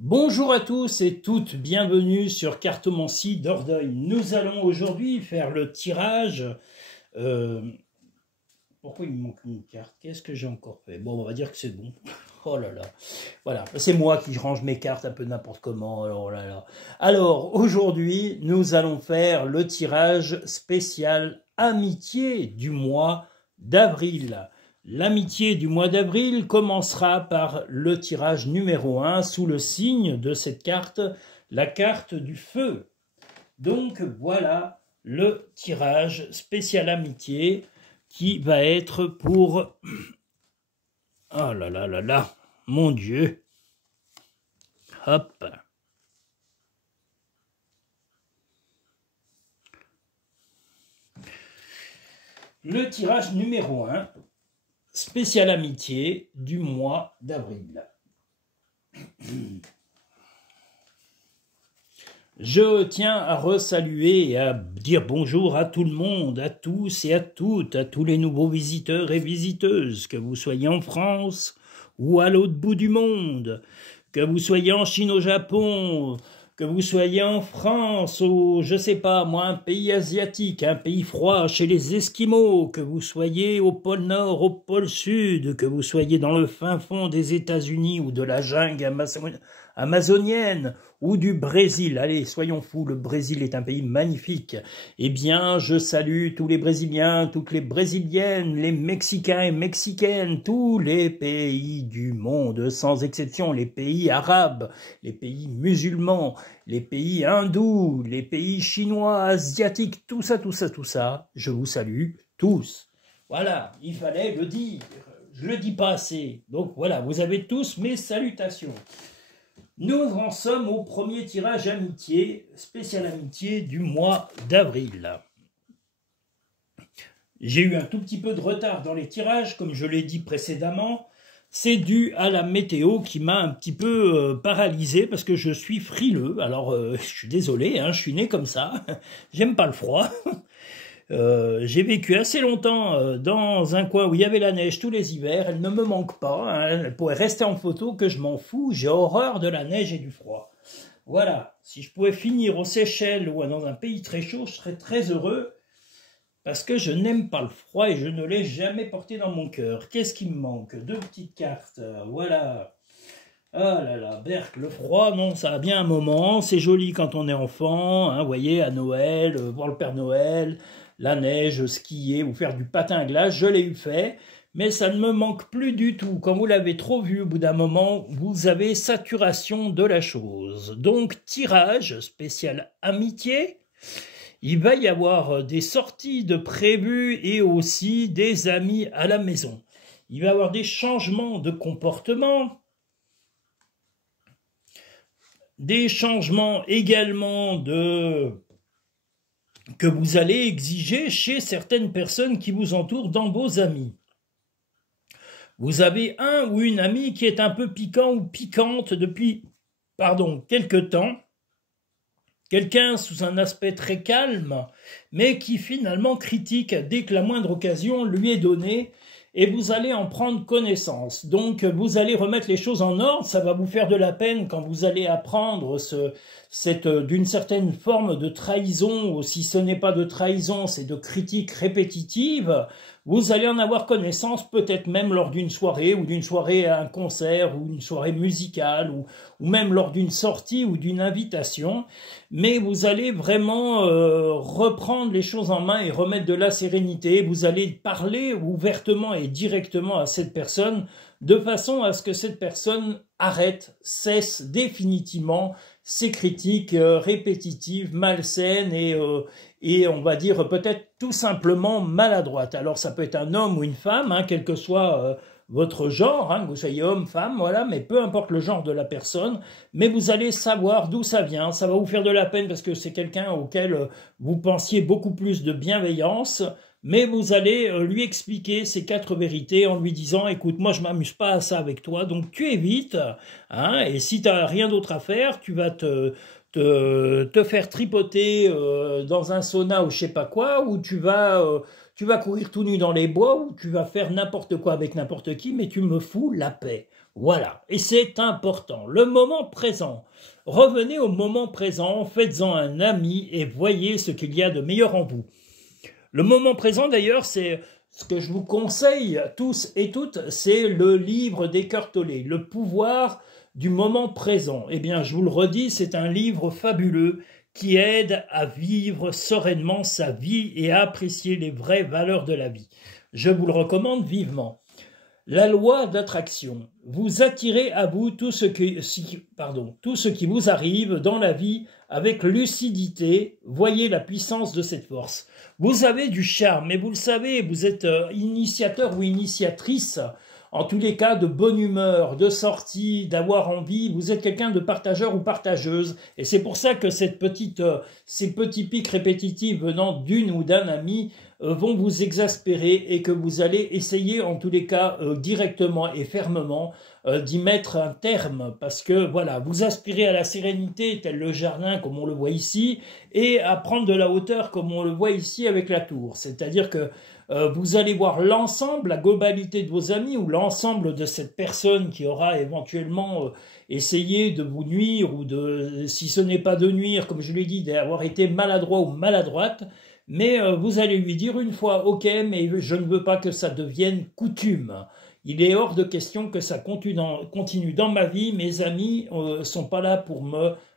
Bonjour à tous et toutes, bienvenue sur Cartomancie Dordogne. Nous allons aujourd'hui faire le tirage. Pourquoi il me manque une carte? Qu'est-ce que j'ai encore fait? Bon, on va dire que c'est bon. Oh là là. Voilà, c'est moi qui range mes cartes un peu n'importe comment. Oh là là. Alors, aujourd'hui, nous allons faire le tirage spécial amitié du mois d'avril. L'amitié du mois d'avril commencera par le tirage numéro 1 sous le signe de cette carte, la carte du feu. Donc voilà le tirage spécial amitié qui va être pour... Oh là là là là, mon Dieu. Hop. Le tirage numéro 1. Spécial amitié du mois d'avril. Je tiens à resaluer et à dire bonjour à tout le monde, à tous et à toutes, à tous les nouveaux visiteurs et visiteuses, que vous soyez en France ou à l'autre bout du monde, que vous soyez en Chine, au Japon, que vous soyez en France ou, je sais pas, moi, un pays asiatique, un pays froid chez les Esquimaux, que vous soyez au pôle Nord, au pôle Sud, que vous soyez dans le fin fond des États-Unis ou de la jungle amazonienne ou du Brésil. Allez, soyons fous, le Brésil est un pays magnifique. Eh bien, je salue tous les Brésiliens, toutes les Brésiliennes, les Mexicains et Mexicaines, tous les pays du monde, sans exception, les pays arabes, les pays musulmans, les pays hindous, les pays chinois, asiatiques, tout ça, je vous salue tous. Voilà, il fallait le dire, je le dis pas assez. Donc voilà, vous avez tous mes salutations. Nous en sommes au premier tirage amitié, spécial amitié du mois d'avril. J'ai eu un tout petit peu de retard dans les tirages, comme je l'ai dit précédemment. C'est dû à la météo qui m'a un petit peu paralysé parce que je suis frileux. Alors, je suis désolé, hein, je suis né comme ça. J'aime pas le froid. J'ai vécu assez longtemps dans un coin où il y avait la neige tous les hivers. Elle ne me manque pas, hein, elle pourrait rester en photo, que je m'en fous. J'ai horreur de la neige et du froid. Voilà, si je pouvais finir aux Seychelles ou dans un pays très chaud, je serais très heureux parce que je n'aime pas le froid et je ne l'ai jamais porté dans mon cœur. Qu'est-ce qui me manque? Deux petites cartes, voilà. Ah là là, Berk, le froid, non, ça a bien un moment. C'est joli quand on est enfant, hein, vous voyez, à Noël, voir le Père Noël, la neige, skier ou faire du patin à glace, je l'ai eu fait, mais ça ne me manque plus du tout. Quand vous l'avez trop vu, au bout d'un moment, vous avez saturation de la chose. Donc, tirage spécial amitié. Il va y avoir des sorties de prévues et aussi des amis à la maison. Il va y avoir des changements de comportement. Des changements également que vous allez exiger chez certaines personnes qui vous entourent dans vos amis. Vous avez un ou une amie qui est un peu piquant ou piquante depuis, quelque temps. Quelqu'un sous un aspect très calme, mais qui finalement critique dès que la moindre occasion lui est donnée, et vous allez en prendre connaissance. Donc vous allez remettre les choses en ordre, ça va vous faire de la peine quand vous allez apprendre d'une certaine forme de trahison, ou si ce n'est pas de trahison, c'est de critique répétitive. Vous allez en avoir connaissance peut-être même lors d'une soirée, ou d'une soirée à un concert, ou une soirée musicale, ou même lors d'une sortie ou d'une invitation. Mais vous allez vraiment reprendre les choses en main et remettre de la sérénité. Vous allez parler ouvertement et directement à cette personne de façon à ce que cette personne cesse définitivement ces critiques répétitives, malsaines et on va dire peut-être tout simplement maladroites. Alors ça peut être un homme ou une femme, hein, quel que soit votre genre, hein, que vous soyez homme, femme, voilà, mais peu importe le genre de la personne, mais vous allez savoir d'où ça vient, ça va vous faire de la peine parce que c'est quelqu'un auquel vous pensiez beaucoup plus de bienveillance, mais vous allez lui expliquer ces 4 vérités en lui disant « Écoute, moi je m'amuse pas à ça avec toi, donc tu évites, hein, et si tu n'as rien d'autre à faire, tu vas te faire tripoter dans un sauna ou je sais pas quoi, ou tu vas courir tout nu dans les bois, ou tu vas faire n'importe quoi avec n'importe qui, mais tu me fous la paix. » Voilà, et c'est important. Le moment présent. Revenez au moment présent, faites-en un ami et voyez ce qu'il y a de meilleur en vous. Le moment présent, d'ailleurs, c'est ce que je vous conseille tous et toutes, c'est le livre d'Eckhart Tolle, Le pouvoir du moment présent. Eh bien, je vous le redis, c'est un livre fabuleux qui aide à vivre sereinement sa vie et à apprécier les vraies valeurs de la vie. Je vous le recommande vivement. La loi d'attraction. Vous attirez à vous tout ce qui vous arrive dans la vie avec lucidité. Voyez la puissance de cette force. Vous avez du charme, mais vous le savez, vous êtes initiateur ou initiatrice, en tous les cas de bonne humeur, de sortie, d'avoir envie. Vous êtes quelqu'un de partageur ou partageuse. Et c'est pour ça que ces petits pics répétitifs venant d'une ou d'un ami vont vous exaspérer et que vous allez essayer en tous les cas directement et fermement d'y mettre un terme parce que voilà, vous aspirez à la sérénité tel le jardin comme on le voit ici et à prendre de la hauteur comme on le voit ici avec la tour. C'est-à-dire que vous allez voir l'ensemble, la globalité de vos amis ou l'ensemble de cette personne qui aura éventuellement essayé de vous nuire ou de, si ce n'est pas de nuire, comme je l'ai dit, d'avoir été maladroit ou maladroite, mais vous allez lui dire une fois, ok, mais je ne veux pas que ça devienne coutume. Il est hors de question que ça continue dans ma vie. Mes amis sont pas là pour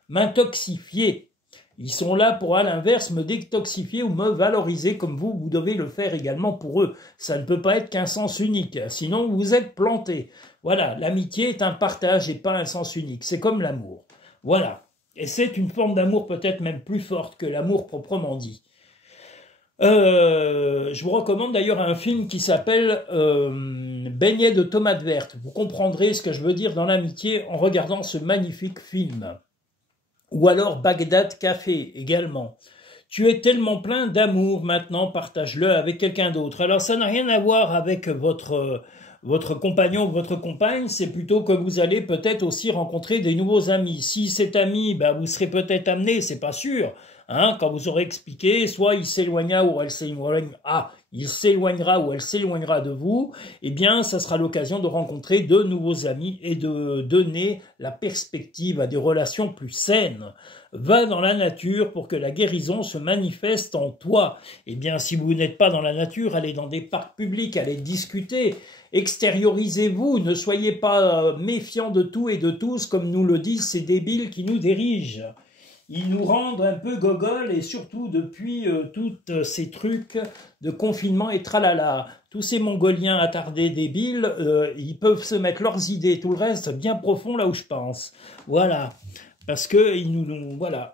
m'intoxifier. Ils sont là pour, à l'inverse, me détoxifier ou me valoriser comme vous devez le faire également pour eux. Ça ne peut pas être qu'un sens unique, sinon vous êtes planté. Voilà, l'amitié est un partage et pas un sens unique. C'est comme l'amour. Voilà. Et c'est une forme d'amour peut-être même plus forte que l'amour proprement dit. Je vous recommande d'ailleurs un film qui s'appelle Beignets de tomates vertes. Vous comprendrez ce que je veux dire dans l'amitié en regardant ce magnifique film. Ou alors Bagdad Café également. Tu es tellement plein d'amour, maintenant partage-le avec quelqu'un d'autre. Alors ça n'a rien à voir avec votre compagnon ou votre compagne, c'est plutôt que vous allez peut-être aussi rencontrer des nouveaux amis. Si cet ami, vous serez peut-être amené, c'est pas sûr, hein, quand vous aurez expliqué, soit il s'éloignera ou elle s'éloignera de vous, eh bien, ça sera l'occasion de rencontrer de nouveaux amis et de donner la perspective à des relations plus saines. Va dans la nature pour que la guérison se manifeste en toi. Eh bien, si vous n'êtes pas dans la nature, allez dans des parcs publics, allez discuter, extériorisez-vous, ne soyez pas méfiants de tout et de tous, comme nous le disent ces débiles qui nous dirigent. Ils nous rendent un peu gogol et surtout depuis tous ces trucs de confinement et tralala. Tous ces Mongoliens attardés débiles, ils peuvent se mettre leurs idées, tout le reste bien profond là où je pense. Voilà. Parce que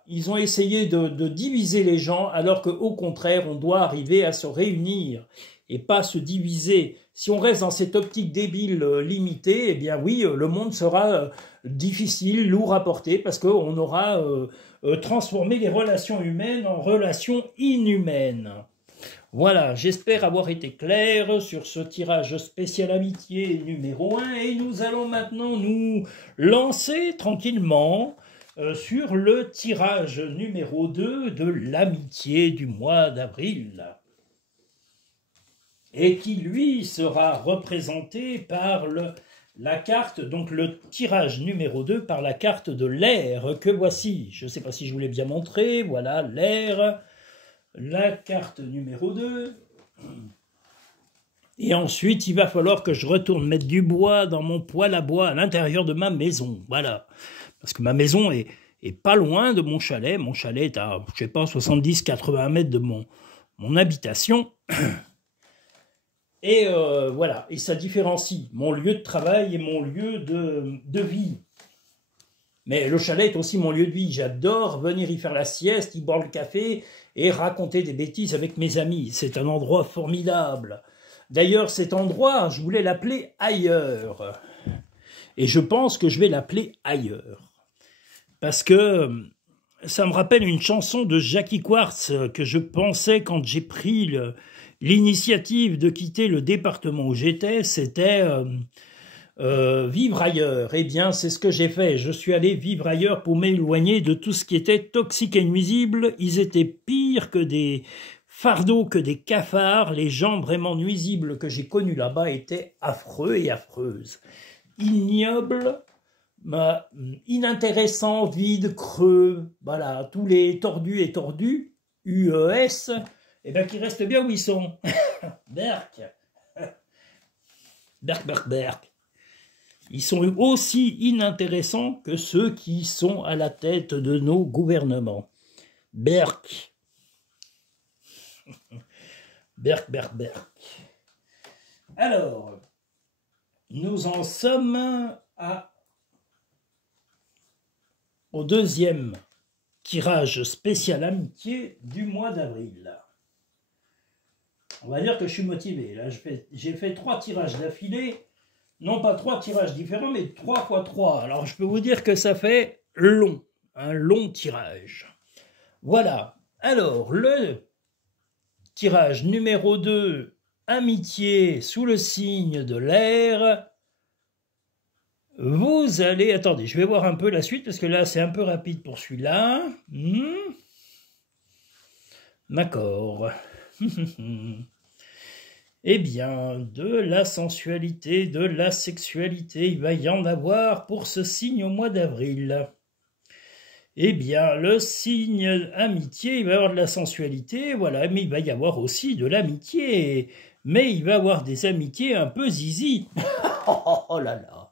ils ont essayé de diviser les gens alors qu'au contraire, on doit arriver à se réunir et pas se diviser. Si on reste dans cette optique débile limitée, eh bien oui, le monde sera difficile, lourd à porter parce qu'on aura transformé les relations humaines en relations inhumaines. Voilà, j'espère avoir été clair sur ce tirage spécial amitié numéro 1 et nous allons maintenant nous lancer tranquillement sur le tirage numéro 2 de l'amitié du mois d'avril. Et qui, lui, sera représenté par la carte, donc le tirage numéro 2 par la carte de l'air que voici. Je ne sais pas si je vous l'ai bien montré, voilà l'air, la carte numéro 2. Et ensuite, il va falloir que je retourne mettre du bois dans mon poêle à bois à l'intérieur de ma maison, voilà. Parce que ma maison est pas loin de mon chalet. Mon chalet est à, je sais pas, 70-80 mètres de mon habitation. Et voilà, et ça différencie mon lieu de travail et mon lieu de vie. Mais le chalet est aussi mon lieu de vie. J'adore venir y faire la sieste, y boire le café et raconter des bêtises avec mes amis. C'est un endroit formidable. D'ailleurs, cet endroit, je voulais l'appeler ailleurs. Et je pense que je vais l'appeler ailleurs. Parce que ça me rappelle une chanson de Jackie Quartz que je pensais quand j'ai pris l'initiative de quitter le département où j'étais, c'était vivre ailleurs. Eh bien, c'est ce que j'ai fait. Je suis allé vivre ailleurs pour m'éloigner de tout ce qui était toxique et nuisible. Ils étaient pires que des fardeaux, que des cafards. Les gens vraiment nuisibles que j'ai connus là-bas étaient affreux et affreuses. ignoble, inintéressant, vide, creux, voilà, tous les tordus et tordus, UES, et bien qui restent bien où ils sont. Berk. Berk. Ils sont aussi inintéressants que ceux qui sont à la tête de nos gouvernements. Berk. Berk. Alors, nous en sommes au deuxième tirage spécial amitié du mois d'avril. On va dire que je suis motivé. Là, j'ai fait 3 tirages d'affilée. Non pas 3 tirages différents, mais 3 fois 3. Alors, je peux vous dire que ça fait long. Un long tirage. Voilà. Alors, le tirage numéro 2, amitié sous le signe de l'air. Vous allez... Attendez, je vais voir un peu la suite, parce que là, c'est un peu rapide pour celui-là. D'accord. Eh bien, de la sensualité, de la sexualité, il va y en avoir pour ce signe au mois d'avril. Eh bien, le signe amitié, il va y avoir de la sensualité, voilà, mais il va y avoir aussi de l'amitié. Mais il va y avoir des amitiés un peu zizi. Oh là là.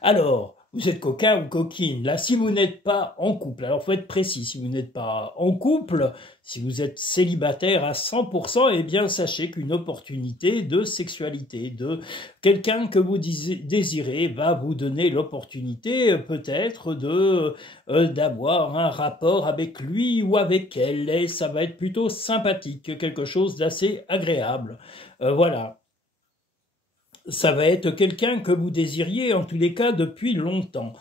Alors, vous êtes coquin ou coquine. Là, si vous n'êtes pas en couple, alors il faut être précis, si vous n'êtes pas en couple, si vous êtes célibataire à 100%, eh bien, sachez qu'une opportunité de sexualité, de quelqu'un que vous désirez, va vous donner l'opportunité peut-être d'avoir un rapport avec lui ou avec elle, et ça va être plutôt sympathique, quelque chose d'assez agréable. Voilà. Ça va être quelqu'un que vous désiriez, en tous les cas, depuis longtemps.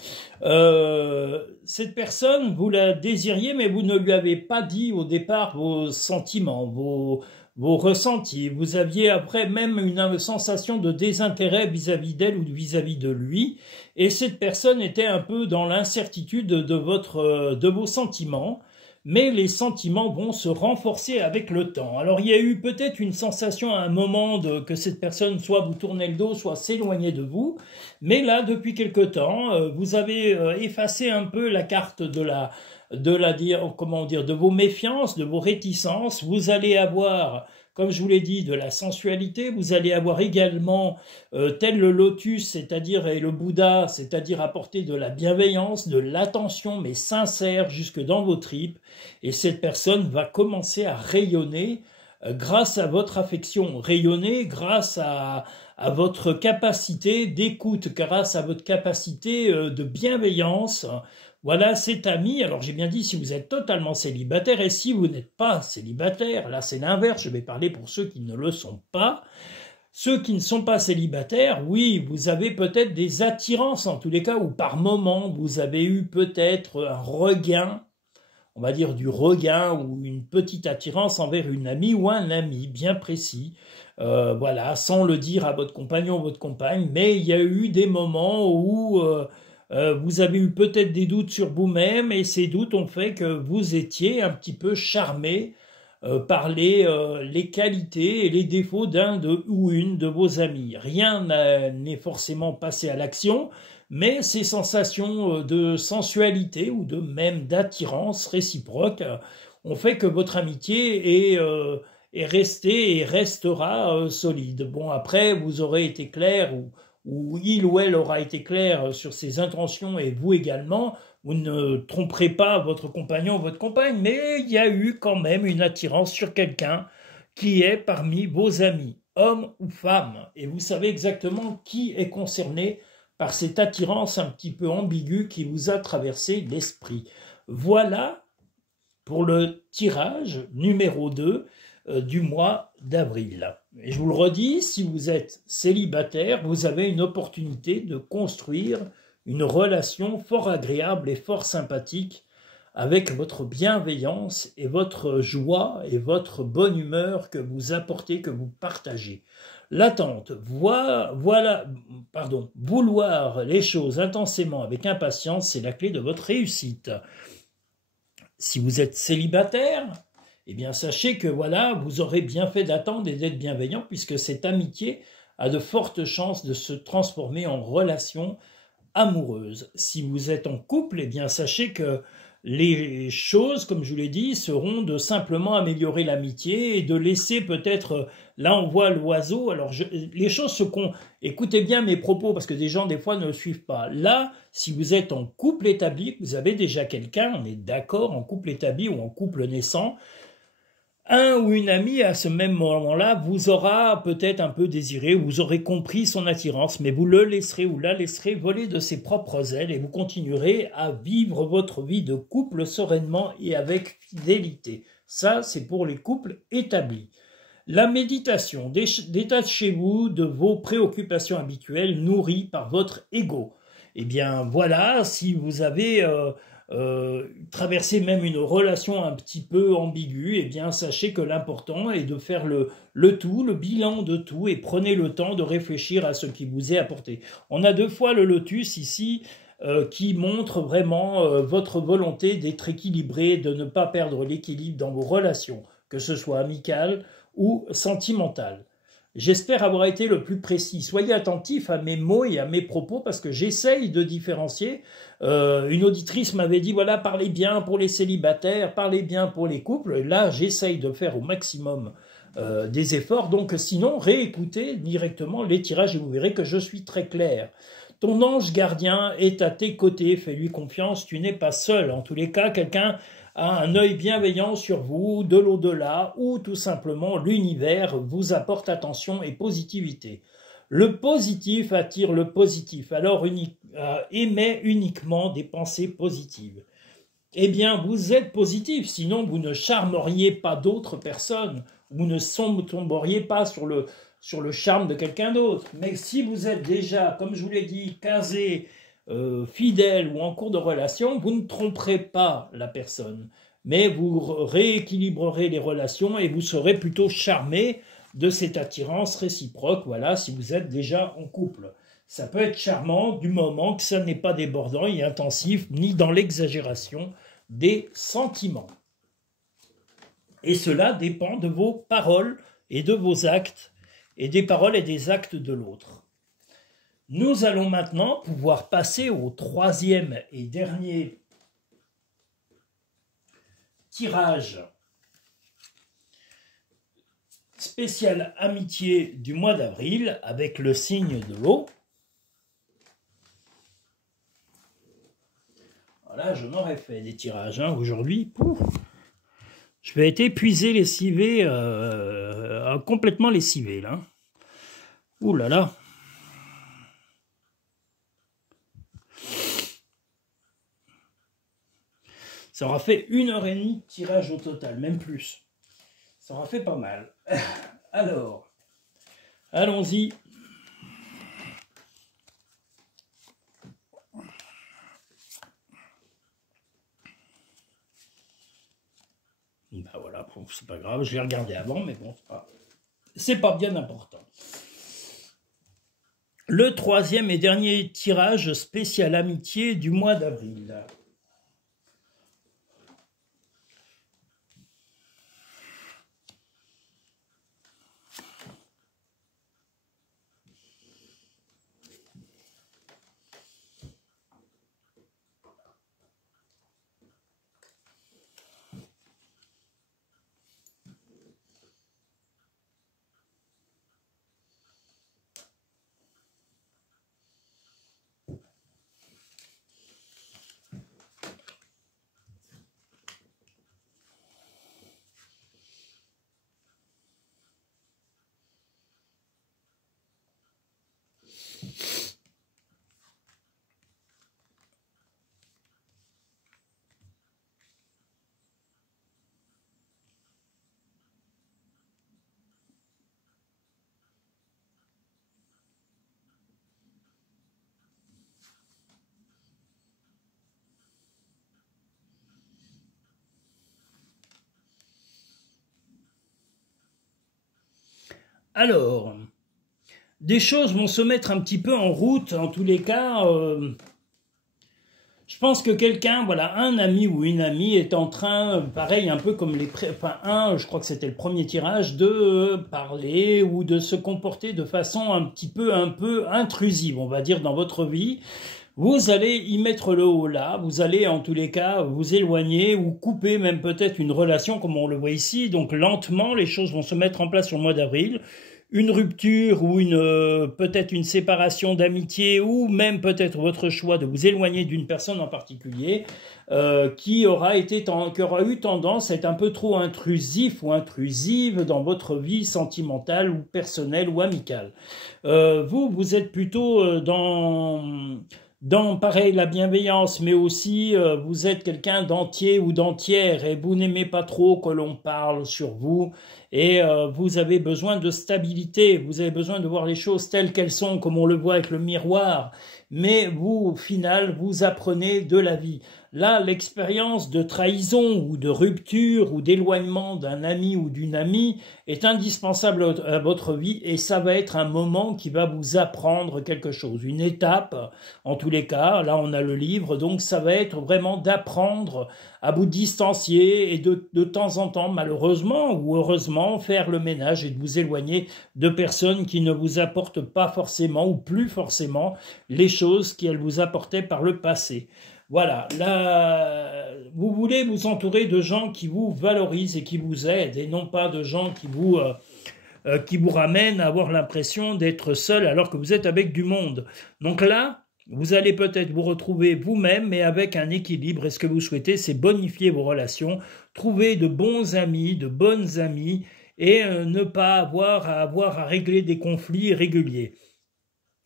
Cette personne, vous la désiriez, mais vous ne lui avez pas dit au départ vos sentiments, vos ressentis. Vous aviez après même une sensation de désintérêt vis-à-vis d'elle ou vis-à-vis de lui. Et cette personne était un peu dans l'incertitude de vos sentiments. Mais les sentiments vont se renforcer avec le temps. Alors il y a eu peut-être une sensation à un moment que cette personne soit vous tournait le dos, soit s'éloignait de vous, mais là depuis quelque temps, vous avez effacé un peu la carte de vos méfiances, de vos réticences. Vous allez avoir, comme je vous l'ai dit, de la sensualité. Vous allez avoir également, tel le lotus, c'est-à-dire et le Bouddha, c'est-à-dire apporter de la bienveillance, de l'attention, mais sincère, jusque dans vos tripes. Et cette personne va commencer à rayonner grâce à votre affection, rayonner grâce à votre capacité d'écoute, grâce à votre capacité de bienveillance. Voilà cet ami, alors j'ai bien dit si vous êtes totalement célibataire, et si vous n'êtes pas célibataire, là c'est l'inverse, je vais parler pour ceux qui ne le sont pas. Ceux qui ne sont pas célibataires, oui, vous avez peut-être des attirances en tous les cas, ou par moment vous avez eu peut-être un regain, on va dire du regain ou une petite attirance envers une amie ou un ami bien précis, voilà, sans le dire à votre compagnon ou votre compagne, mais il y a eu des moments où vous avez eu peut-être des doutes sur vous-même et ces doutes ont fait que vous étiez un petit peu charmé par les qualités et les défauts d'un ou une de vos amis. Rien n'est forcément passé à l'action, mais ces sensations de sensualité ou de même d'attirance réciproque ont fait que votre amitié est restée et restera solide. Bon, après, vous aurez été clair ou il ou elle aura été clair sur ses intentions et vous également, vous ne tromperez pas votre compagnon ou votre compagne, mais il y a eu quand même une attirance sur quelqu'un qui est parmi vos amis, homme ou femme, et vous savez exactement qui est concerné par cette attirance un petit peu ambiguë qui vous a traversé l'esprit. Voilà pour le tirage numéro 2 du mois d'avril. Et je vous le redis, si vous êtes célibataire, vous avez une opportunité de construire une relation fort agréable et fort sympathique avec votre bienveillance et votre joie et votre bonne humeur que vous apportez, que vous partagez. L'attente, vouloir les choses intensément avec impatience, c'est la clé de votre réussite. Si vous êtes célibataire, eh bien, sachez que voilà, vous aurez bien fait d'attendre et d'être bienveillant puisque cette amitié a de fortes chances de se transformer en relation amoureuse. Si vous êtes en couple, eh bien sachez que les choses, comme je vous l'ai dit, seront de simplement améliorer l'amitié et de laisser peut-être, là on voit l'oiseau, alors les choses se écoutez bien mes propos parce que des gens des fois ne le suivent pas. Là, si vous êtes en couple établi, vous avez déjà quelqu'un, on est d'accord, en couple établi ou en couple naissant, un ou une amie à ce même moment-là vous aura peut-être un peu désiré, vous aurez compris son attirance, mais vous le laisserez ou la laisserez voler de ses propres ailes et vous continuerez à vivre votre vie de couple sereinement et avec fidélité. Ça, c'est pour les couples établis. La méditation, détachez-vous de vos préoccupations habituelles nourries par votre ego. Eh bien voilà, si vous avez traverser même une relation un petit peu ambiguë, eh bien sachez que l'important est de faire le tout, le bilan de tout, et prenez le temps de réfléchir à ce qui vous est apporté. On a 2 fois le lotus ici qui montre vraiment votre volonté d'être équilibré, de ne pas perdre l'équilibre dans vos relations, que ce soit amicales ou sentimentales. J'espère avoir été le plus précis. Soyez attentifs à mes mots et à mes propos parce que j'essaye de différencier. Une auditrice m'avait dit, voilà, parlez bien pour les célibataires, parlez bien pour les couples. Là, j'essaye de faire au maximum des efforts. Donc, sinon, réécoutez directement les tirages et vous verrez que je suis très clair. Ton ange gardien est à tes côtés, fais-lui confiance, tu n'es pas seul. En tous les cas, quelqu'un a un œil bienveillant sur vous, de l'au-delà, ou tout simplement l'univers vous apporte attention et positivité. Le positif attire le positif, alors émet uniquement des pensées positives. Eh bien, vous êtes positif, sinon vous ne charmeriez pas d'autres personnes, vous ne tomberiez pas sur le charme de quelqu'un d'autre. Mais si vous êtes déjà, comme je vous l'ai dit, casé, fidèle ou en cours de relation, vous ne tromperez pas la personne, mais vous rééquilibrerez les relations et vous serez plutôt charmé de cette attirance réciproque, voilà, si vous êtes déjà en couple. Ça peut être charmant du moment que ça n'est pas débordant et intensif, ni dans l'exagération des sentiments. Et cela dépend de vos paroles et de vos actes, et des paroles et des actes de l'autre. Nous allons maintenant pouvoir passer au 3e et dernier tirage spécial amitié du mois d'avril avec le signe de l'eau. Voilà, je m'aurais fait des tirages aujourd'hui. Je vais être épuisé, lessivé, complètement lessivé là. Ouh là là. Ça aura fait 1h30 de tirage au total, même plus. Ça aura fait pas mal. Alors, allons-y. Ben voilà, c'est pas grave, je l'ai regardé avant, mais bon, c'est pas bien important. Le 3e et dernier tirage spécial amitié du mois d'avril. Alors, des choses vont se mettre un petit peu en route, en tous les cas, Je pense que quelqu'un, voilà, un ami ou une amie est en train, pareil, un peu comme je crois que c'était le premier tirage, de parler ou de se comporter de façon un peu intrusive, on va dire, dans votre vie. Vous allez y mettre le haut là, vous allez en tous les cas vous éloigner ou couper même peut-être une relation comme on le voit ici. Donc lentement, les choses vont se mettre en place sur le mois d'avril. Une rupture ou peut-être une séparation d'amitié ou même peut-être votre choix de vous éloigner d'une personne en particulier qui aura eu tendance à être un peu trop intrusif ou intrusive dans votre vie sentimentale ou personnelle ou amicale. Vous êtes plutôt dans pareil la bienveillance, mais aussi vous êtes quelqu'un d'entier ou d'entière et vous n'aimez pas trop que l'on parle sur vous et vous avez besoin de stabilité, vous avez besoin de voir les choses telles qu'elles sont, comme on le voit avec le miroir, mais vous, au final, vous apprenez de la vie. Là, l'expérience de trahison ou de rupture ou d'éloignement d'un ami ou d'une amie est indispensable à votre vie et ça va être un moment qui va vous apprendre quelque chose, une étape en tous les cas. Là, on a le livre, donc ça va être vraiment d'apprendre à vous distancier et de temps en temps, malheureusement ou heureusement, faire le ménage et de vous éloigner de personnes qui ne vous apportent pas forcément ou plus forcément les choses qu'elles vous apportaient par le passé. Voilà, là, vous voulez vous entourer de gens qui vous valorisent et qui vous aident, et non pas de gens qui vous ramènent à avoir l'impression d'être seul alors que vous êtes avec du monde. Donc là, vous allez peut-être vous retrouver vous-même, mais avec un équilibre. Et ce que vous souhaitez, c'est bonifier vos relations, trouver de bons amis, de bonnes amies, et ne pas avoir à régler des conflits réguliers.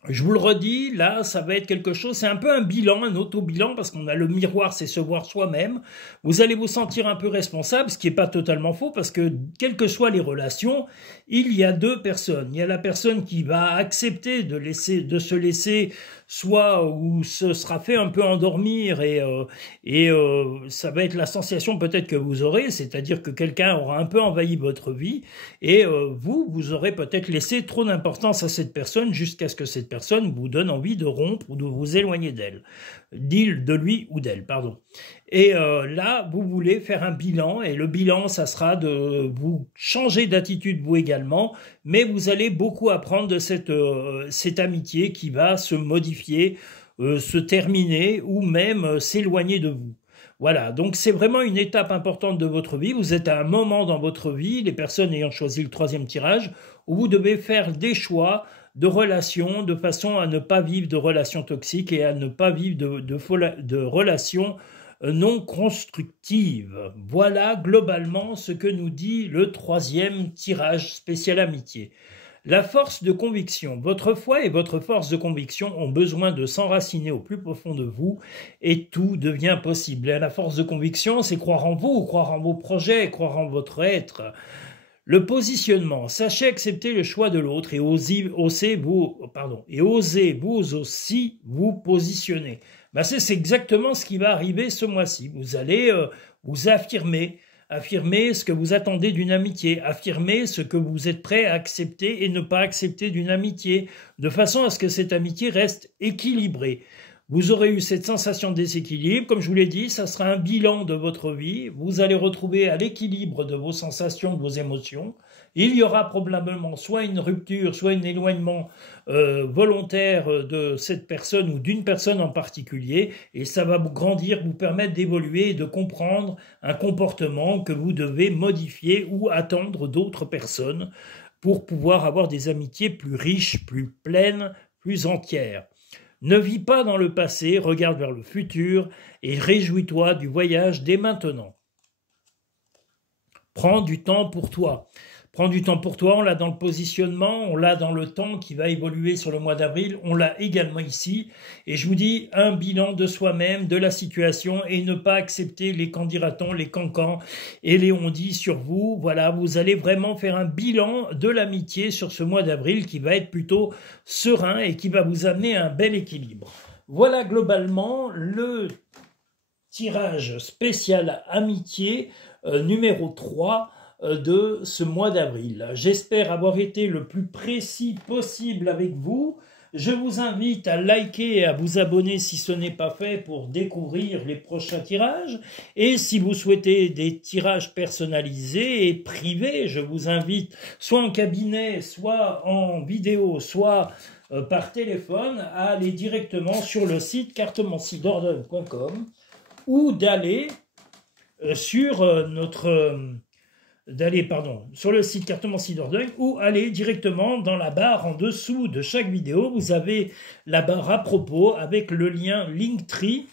Je vous le redis, là, ça va être quelque chose, c'est un peu un bilan, un auto-bilan, parce qu'on a le miroir, c'est se voir soi-même. Vous allez vous sentir un peu responsable, ce qui n'est pas totalement faux, parce que, quelles que soient les relations, il y a deux personnes. Il y a la personne qui va accepter de se laisser soit où ce sera fait un peu endormir et ça va être la sensation peut-être que vous aurez, c'est-à-dire que quelqu'un aura un peu envahi votre vie et vous aurez peut-être laissé trop d'importance à cette personne jusqu'à ce que cette personne vous donne envie de rompre ou de vous éloigner d'elle, de lui ou d'elle, pardon. Et là, vous voulez faire un bilan, et le bilan, ça sera de vous changer d'attitude vous également, mais vous allez beaucoup apprendre de cette amitié qui va se modifier, se terminer, ou même s'éloigner de vous. Voilà, donc c'est vraiment une étape importante de votre vie. Vous êtes à un moment dans votre vie, les personnes ayant choisi le troisième tirage, où vous devez faire des choix de relations de façon à ne pas vivre de relations toxiques et à ne pas vivre de relations non constructives. Voilà globalement ce que nous dit le troisième tirage spécial amitié. La force de conviction. Votre foi et votre force de conviction ont besoin de s'enraciner au plus profond de vous et tout devient possible. Et la force de conviction, c'est croire en vous, croire en vos projets, croire en votre être. Le positionnement. Sachez accepter le choix de l'autre et osez vous aussi vous positionner. Ben c'est exactement ce qui va arriver ce mois-ci. Vous allez vous affirmer ce que vous attendez d'une amitié, affirmer ce que vous êtes prêt à accepter et ne pas accepter d'une amitié, de façon à ce que cette amitié reste équilibrée. Vous aurez eu cette sensation de déséquilibre, comme je vous l'ai dit, ça sera un bilan de votre vie, vous allez retrouver à l'équilibre de vos sensations, de vos émotions. Il y aura probablement soit une rupture, soit un éloignement volontaire de cette personne ou d'une personne en particulier, et ça va vous grandir, vous permettre d'évoluer et de comprendre un comportement que vous devez modifier ou attendre d'autres personnes pour pouvoir avoir des amitiés plus riches, plus pleines, plus entières. Ne vis pas dans le passé, regarde vers le futur et réjouis-toi du voyage dès maintenant. Prends du temps pour toi. Prends du temps pour toi, on l'a dans le positionnement, on l'a dans le temps qui va évoluer sur le mois d'avril, on l'a également ici. Et je vous dis, un bilan de soi-même, de la situation, et ne pas accepter les candidatons, les cancans et les on-dit sur vous. Voilà, vous allez vraiment faire un bilan de l'amitié sur ce mois d'avril qui va être plutôt serein et qui va vous amener à un bel équilibre. Voilà globalement le tirage spécial amitié numéro 3 de ce mois d'avril. J'espère avoir été le plus précis possible avec vous. Je vous invite à liker et à vous abonner si ce n'est pas fait pour découvrir les prochains tirages. Et si vous souhaitez des tirages personnalisés et privés, je vous invite soit en cabinet, soit en vidéo, soit par téléphone à aller directement sur le site cartomancidordonne.com ou d'aller sur sur le site Cartomancie Dordogne ou aller directement dans la barre en dessous de chaque vidéo. Vous avez la barre à propos avec le lien Linktree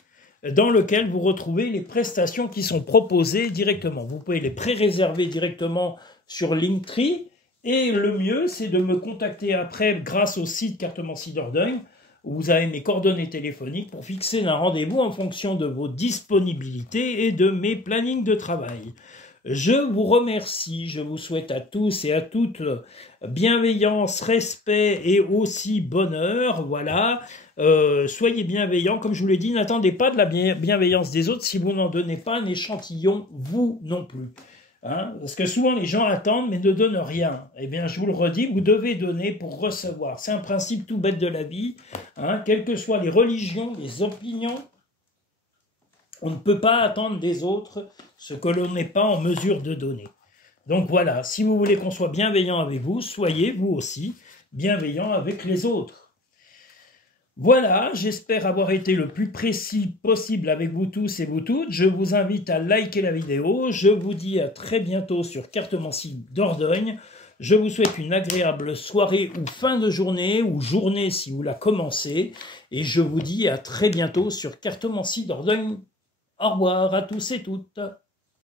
dans lequel vous retrouvez les prestations qui sont proposées directement. Vous pouvez les pré-réserver directement sur Linktree et le mieux c'est de me contacter après grâce au site Cartomancie Dordogne où vous avez mes coordonnées téléphoniques pour fixer un rendez-vous en fonction de vos disponibilités et de mes plannings de travail. Je vous remercie, je vous souhaite à tous et à toutes bienveillance, respect et aussi bonheur, voilà. Soyez bienveillants, comme je vous l'ai dit, n'attendez pas de la bienveillance des autres si vous n'en donnez pas un échantillon, vous non plus. Hein, parce que souvent les gens attendent mais ne donnent rien. Eh bien, je vous le redis, vous devez donner pour recevoir. C'est un principe tout bête de la vie, hein, quelles que soient les religions, les opinions. On ne peut pas attendre des autres ce que l'on n'est pas en mesure de donner. Donc voilà, si vous voulez qu'on soit bienveillant avec vous, soyez vous aussi bienveillant avec les autres. Voilà, j'espère avoir été le plus précis possible avec vous tous et vous toutes. Je vous invite à liker la vidéo. Je vous dis à très bientôt sur Cartomancie Dordogne. Je vous souhaite une agréable soirée ou fin de journée, ou journée si vous la commencez. Et je vous dis à très bientôt sur Cartomancie Dordogne. Au revoir à tous et toutes.